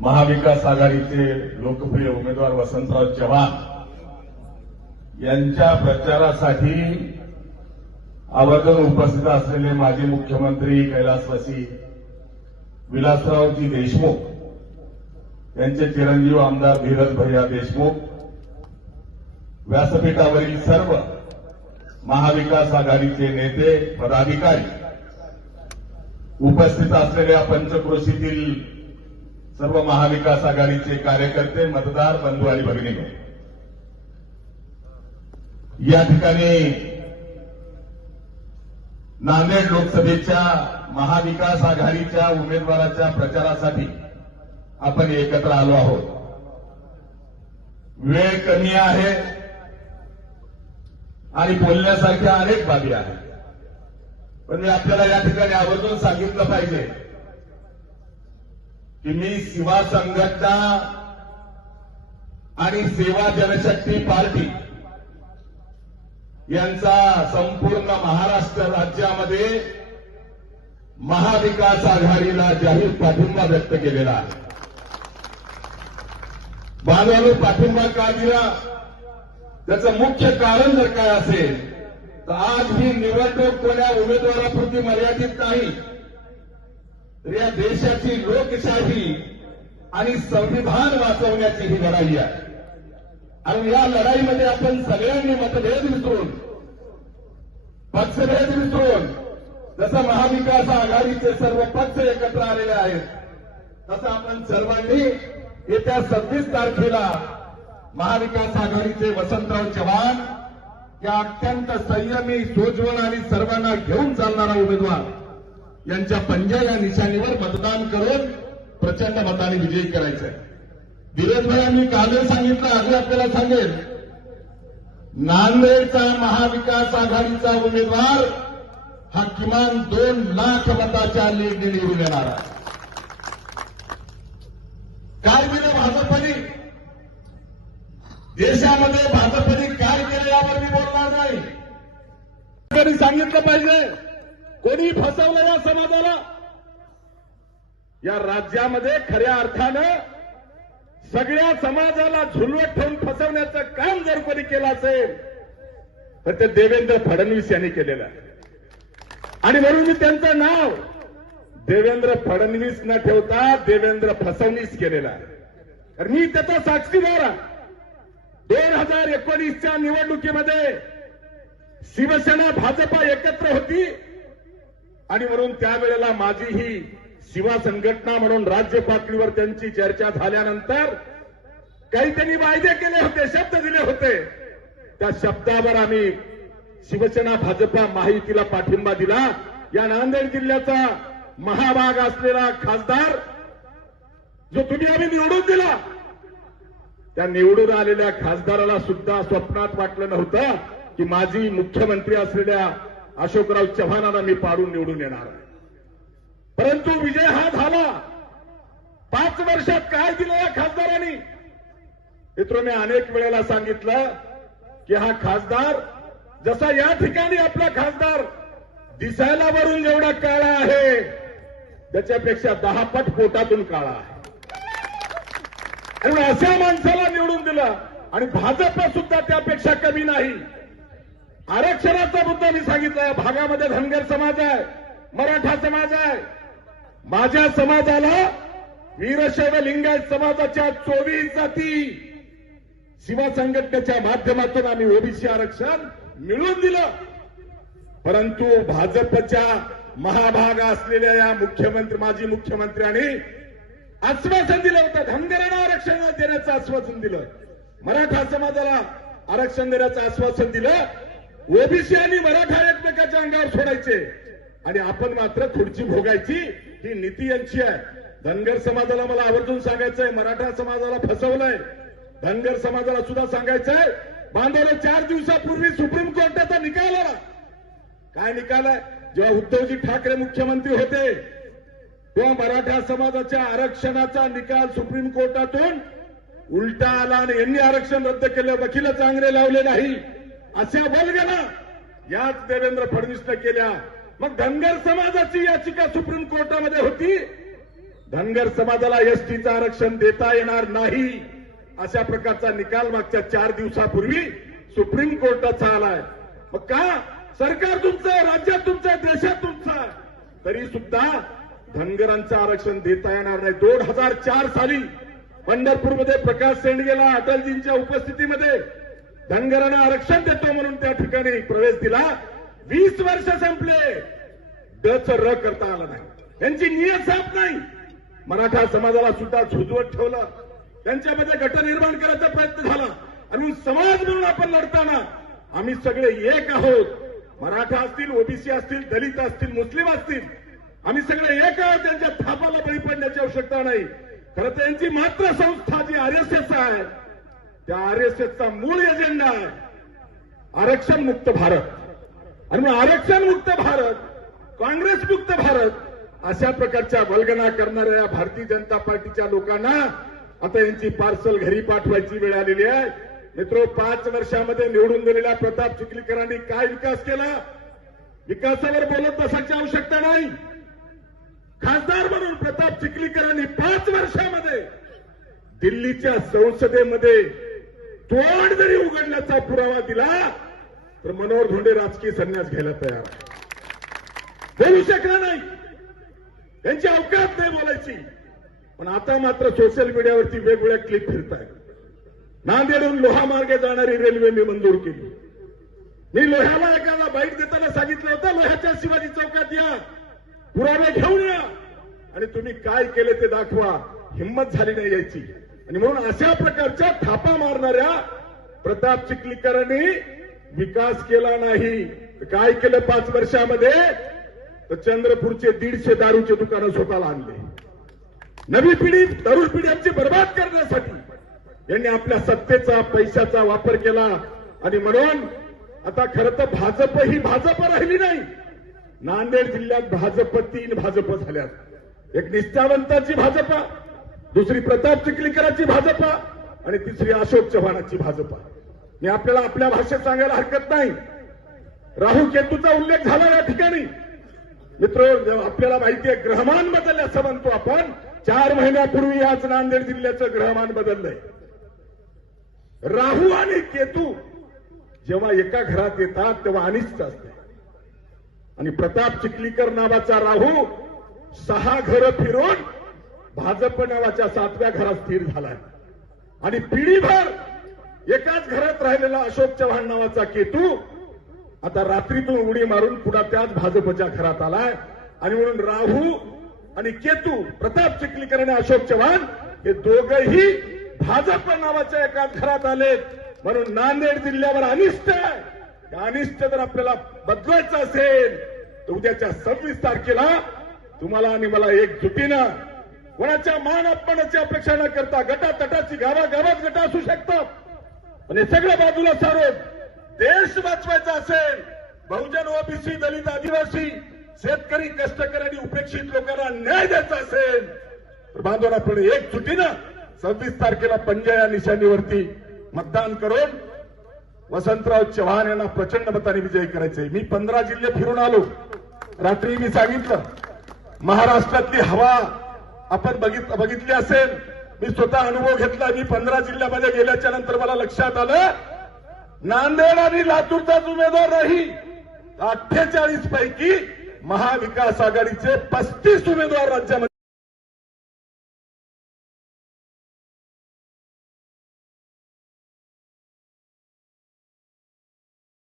महाविकास आघाडीचे लोकप्रिय उमेदवार वसंतराव चव्हाण यांच्या प्रचारासाठी आवर्जून उपस्थित असलेले माजी मुख्यमंत्री कैलासवासी विलासरावजी देशमुख यांचे चिरंजीव आमदार धीरज भैया देशमुख, व्यासपीठावरील सर्व महाविकास आघाडीचे नेते पदाधिकारी, उपस्थित असलेल्या पंचक्रोशीतील सर्व महाविकास आघाडीचे कार्यकर्ते, मतदार बंधू आणि भगिनींनो, या ठिकाणी नांदेड लोकसभेच्या महाविकास आघाडीच्या उमेदवाराच्या प्रचारासाठी आपण एकत्र आलो आहोत. वेळ कमी आहे आणि बोलण्यासारख्या अनेक बाबी आहेत, पण मी आपल्याला या ठिकाणी आवर्जून सांगितलं पाहिजे की मी सेवा संघटना आणि सेवा जनशक्ती पार्टी यांचा संपूर्ण महाराष्ट्र राज्यामध्ये महाविकास आघाडीला जाहीर पाठिंबा व्यक्त केलेला आहे. बांधवांनो, पाठिंबा का दिला त्याचं मुख्य कारण जर काय असेल तर आज ही निवडणूक कोण्या उमेदवारापुरती मर्यादित नाही, तर या देशाची लोकशाही आणि संविधान वाचवण्याची ही लढाई आहे. आणि या लढाईमध्ये आपण सगळ्यांनी मतभेद विसरून, पक्षभेद विसरून, जसं महाविकास आघाडीचे सर्व पक्ष एकत्र आलेले आहेत तसं आपण सर्वांनी येत्या 26 तारखेला महाविकास आघाडीचे वसंतराव चव्हाण या अत्यंत संयमी, सोज्वळ आणि सर्वांना घेऊन चालणारा उमेदवार यांच्या पंजा या निशाणीवर मतदान करून प्रचंड मताने विजयी करायचं आहे. धीरज भाई, कालही सांगितलं, आजही आपल्याला सांगेल, नांदेडचा महाविकास आघाडीचा उमेदवार हा किमान 2 लाख मताच्या लीडने निवडून येणार आहे. काय दिलं भाजपने देशामध्ये, भाजपने काय केलं यावर मी बोलणार नाही. कोणी सांगितलं पाहिजे, कोणी फसवलं या समाजाला. या राज्यामध्ये खऱ्या अर्थानं सगळ्या समाजाला झुलवत ठेवून फसवण्याचं काम जर कोणी केलं असेल तर ते देवेंद्र फडणवीस यांनी केलेलं आहे. आणि म्हणून मी त्यांचं नाव देवेंद्र फडणवीस न ठेवता देवेंद्र फसवणीस केलेलं आहे. तर मी त्याचा साक्षीदार आहे. 2019च्या निवडणुकीमध्ये शिवसेना भाजपा एकत्र होती आणि म्हणून त्यावेळेला माझी ही शिवा संघटना म्हणून राज्य पातळीवर त्यांची चर्चा झाल्यानंतर काही त्यांनी वायदे केले होते, शब्द दिले होते. त्या शब्दावर आम्ही शिवसेना भाजपा महायुतीला पाठिंबा दिला. या नांदेड जिल्ह्याचा महाभाग असलेला खासदार जो तुम्ही आम्ही निवडून दिला, त्या निवडून आलेल्या खासदाराला सुद्धा स्वप्नात वाटलं नव्हतं की माजी मुख्यमंत्री असलेल्या अशोकराव चव्हाणांना मी पाडून निवडून येणार आहे. परंतु विजय हा झाला. 5 वर्षात काय दिलं या खासदारांनी? मित्र, मी अनेक वेळेला सांगितलं की हा खासदार जसा या ठिकाणी आपला खासदार दिसायला वरून जेवढा काळा आहे त्याच्यापेक्षा 10 पट पोटातून काळा आहे. आणि अशा माणसाला निवडून दिलं. आणि भाजप सुद्धा त्यापेक्षा कमी नाही. आरक्षणाचा मुद्दा मी सांगितला. या भागामध्ये धनगर समाज आहे, मराठा समाज आहे. माझ्या समाजाला वीरशैव लिंगायत समाजाच्या 24 जाती शिवा संघटनेच्या माध्यमातून आम्ही ओबीसी आरक्षण मिळवून दिलं. परंतु भाजपच्या महाभाग असलेल्या या माजी मुख्यमंत्र्यांनी आश्वासन दिलं होतं, धनगरांना आरक्षण देण्याचं आश्वासन दिलं, मराठा समाजाला आरक्षण देण्याचं आश्वासन दिलं. ओबीसी आणि मराठा एकमेकाच्या अंगावर सोडायचे आणि आपण मात्र खुर्ची भोगायची. ही नीती यांची आहे. धनगर समाजाला मला आवर्जून सांगायचंय, मराठा समाजाला फसवलंय. धनगर समाजाला सुद्धा सांगायचंय, बांधवले 4 दिवसापूर्वी सुप्रीम कोर्टाचा निकाल आला. काय निकाल आहे? जेव्हा उद्धवजी ठाकरे मुख्यमंत्री होते तेव्हा मराठा समाजाच्या आरक्षणाचा निकाल सुप्रीम कोर्टातून उलटा आला आणि यांनी आरक्षण रद्द केलं. वकील चांगले लावले नाही. अशा वल्गना याच देवेंद्र फडणवीसने केल्या. मग धनगर समाजाची याचिका सुप्रीम कोर्टामध्ये होती. धनगर समाजाला एसटीचं आरक्षण देता येणार नाही अशा प्रकारचा निकाल मागच्या 4 दिवसापूर्वी सुप्रीम कोर्टाचा आलाय. मग का सरकार तुमचं, राज्यात तुमचं, देशात तुमचं, तरी सुद्धा धनगरांचं आरक्षण देता येणार नाही. 2004 साली पंढरपूरमध्ये प्रकाश शेंडगेला अटलजींच्या उपस्थितीमध्ये धनगरांना आरक्षण देतो म्हणून त्या ठिकाणी प्रवेश दिला. 20 वर्ष संपले, डच र करता आलं नाही. त्यांची नियत साफ नाही. मराठा समाजाला सुद्धा झुजवत ठेवलं, त्यांच्यामध्ये गट निर्माण करायचा प्रयत्न झाला. आणि समाज म्हणून आपण लढताना आम्ही सगळे एक आहोत. मराठा असतील, ओबीसी असतील, दलित असतील, मुस्लिम असतील, आम्ही सगळे एक आहोत. त्यांच्या थापाला बळी पडण्याची आवश्यकता नाही. खरं तर यांची मात्र संस्था जी आरएसएस आहे, त्या आरएसएसचा मूळ एजेंडा आहे आरक्षण मुक्त भारत. आणि मग आरक्षण मुक्त भारत, काँग्रेस मुक्त भारत अशा प्रकारच्या वल्गना करणाऱ्या भारतीय जनता पार्टीच्या लोकांना आता यांची पार्सल घरी पाठवायची वेळ आलेली आहे. मित्रो, 5 वर्षामध्ये निवडून दिलेल्या प्रताप चिखलीकरांनी काय विकास केला? विकासावर बोलत बसायची आवश्यकता नाही. खासदार म्हणून प्रताप चिखलीकरांनी 5 वर्षामध्ये दिल्लीच्या संसदेमध्ये तोंड जरी उघडण्याचा पुरावा दिला तर मनोहर धोंडे राजकीय संन्यास घ्यायला तयार आहे. बोलू शकला नाही, त्यांची अवकाश नाही बोलायची. पण आता मात्र सोशल मीडियावरती वेगवेगळ्या क्लिप फिरत आहेत. नांदेडहून लोहा मार्गे जाणारी रेल्वे मी मंजूर केली. मी लोह्याला एकाला बाईट देताना सांगितलं होतं, लोह्याच्या शिवाजी चौकात या, पुरावे घेऊन या आणि तुम्ही काय केले ते दाखवा. हिंमत झाली नाही यायची. आणि म्हणून अशा प्रकारच्या थापा मारणाऱ्या प्रताप चिखलीकरांनी विकास केला नाही. काय केलं 5 वर्षामध्ये? तर चंद्रपूरचे 150 दारूचे दुकानं स्वतःला आणले. नवी पिढी, तरुण पिढी आमची बर्बाद करण्यासाठी यांनी आपल्या सत्तेचा, पैशाचा वापर केला. आणि म्हणून आता खरं तर भाजप ही भाजप राहिली नाही. नांदेड जिल्ह्यात भाजप 3 भाजप झाल्यात. एक निष्ठावंताची भाजपा, दुसरी प्रताप चिखलीकरांची भाजपा आणि तिसरी अशोक चव्हाणांची भाजपा. मी आपल्याला आपल्या भाषेत सांगायला हरकत नाही. राहू केतूचा उल्लेख झाला या ठिकाणी. मित्र, आपल्याला माहिती आहे ग्रहमान बदलले असं म्हणतो आपण. 4 महिन्यापूर्वी आज नांदेड जिल्ह्याचं ग्रहमान बदललंय. राहू आणि केतू जेव्हा एका घरात येतात तेव्हा अनिष्ट असते. आणि प्रताप चिखलीकर नावाचा राहू 6 घरं फिरून भाजप नावाच्या 7व्या घरात स्थिर झालाय. आणि पिढीभर एकाच घरात राहिलेला अशोक चव्हाण नावाचा केतू आता रात्रीतून उडी मारून पुन्हा त्याच भाजपच्या घरात आलाय. आणि म्हणून राहू आणि केतू, प्रताप चिखलीकर आणि अशोक चव्हाण हे दोघंही भाजप नावाच्या एकाच घरात आलेत. म्हणून नांदेड जिल्ह्यावर अनिष्ट आहे. त्या अनिष्ट जर आपल्याला बदलायचं असेल तर उद्याच्या 26 तारखेला तुम्हाला आणि मला एकजुटीनं, कोणाच्या मान अपमानाची अपेक्षा न करता, गटातटाची गावागावात गट असू शकतात, आणि सगळ्या बाजूला सारून देश वाचवायचा असेल, बहुजन, ओबीसी, दलित, आदिवासी, शेतकरी, कष्टकरी आणि उपेक्षित लोकांना न्याय द्यायचा असेल तर बांधून आपण एकजुटीनं 26 तारखेला पंजा या निशाणीवरती मतदान करून वसंतराव चव्हाण यांना प्रचंड मताने विजयी करायचंय. मी 15 जिल्हे फिरून आलो. रात्री मी सांगितलं महाराष्ट्रातली हवा आपण बघितली असेल. मी स्वतः अनुभव घेतला. मी 15 जिल्ह्यामध्ये गेल्याच्या नंतर मला लक्षात आलं नांदेड आणि लातूरचाच उमेदवार नाही, 48 पैकी महाविकास आघाडीचे 35 उमेदवार राज्यामध्ये